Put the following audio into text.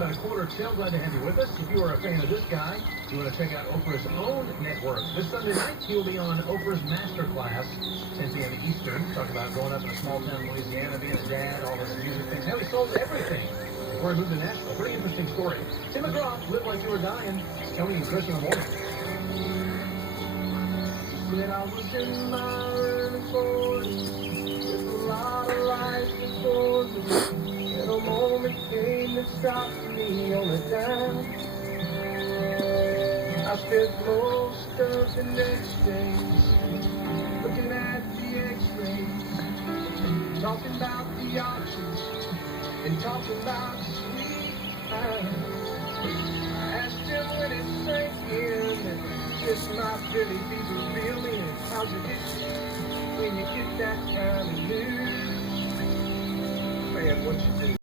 about a quarter till. Glad to have you with us. If you are a fan of this guy, you want to check out Oprah's own network. This Sunday night, he'll be on Oprah's Masterclass, 10 p.m. Eastern. Talk about growing up in a small town in Louisiana, being a dad, all this music things. How he sold everything before he moved to Nashville. Pretty interesting story. Tim McGraw, Live Like You Were Dying. Tony and Chris in the morning. When I was in my early 40s, with a lot of life before me, and a moment came that stopped me on a dime. I spent most of the next days looking at the x-rays, talking about the options, and talking about the sweet times. I asked him when it sank in that this might really be the real end. How's it hit when you get that kind of news? Man, what you do?